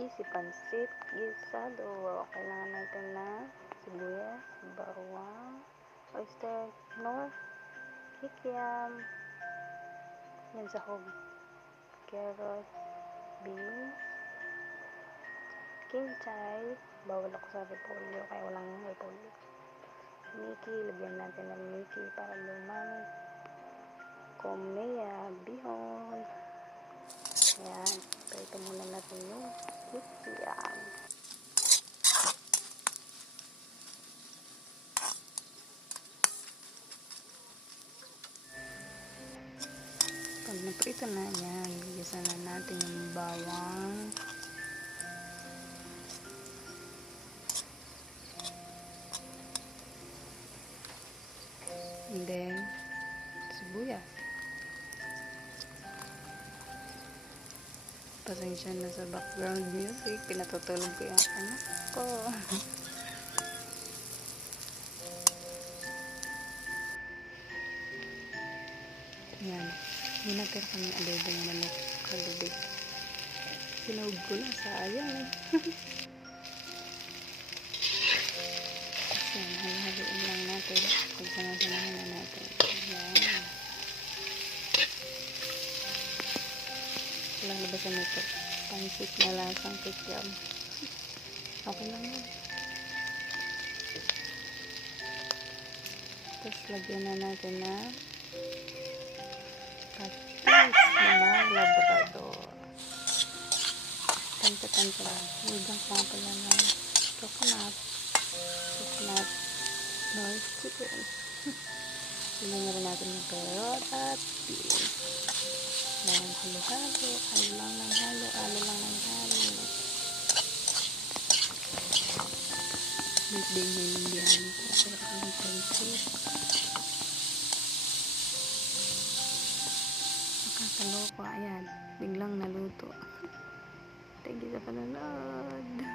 Easy pansit gisado. Kailangan natin ng sibuyas, bawang, oyster, nor, kikiam, yan sahog, carrot, beans, kinchay, bawal ako sa repolyo kaya walang repolyo. Miki, lagyan natin ng miki para lumamig. Komea, bihon. Ayan, prito muna natin yung kikiam. Pag naprito na yan, gigisan na natin yung bawang. And then, sibuyas. Pasensya na sa background music. Pinatutulog ko yung anak ko. Yan. Hinatira kami adobo ng manok kalubig. Sinawag ko na. Sayang. Yan. Halo-haloin lang natin. Pagsama-samahan na natin. Yan. Lalabasan ito. Pansit na lasang kikiam. Okay lang yun. Tapos lagyan na natin na patis na mga labrador. Tanta-tanta lang. Higang ko pala ng coconut noise chicken. Ilan na rin natin yung carrot at beans. Lang halo-halo. Halo lang ng halo. Halo lang ng halo. Birthday mo yung biyahe ko. Pero ang pansit. Nakakaloko. Ayan. Biglang naluto. Thank you sa panonood.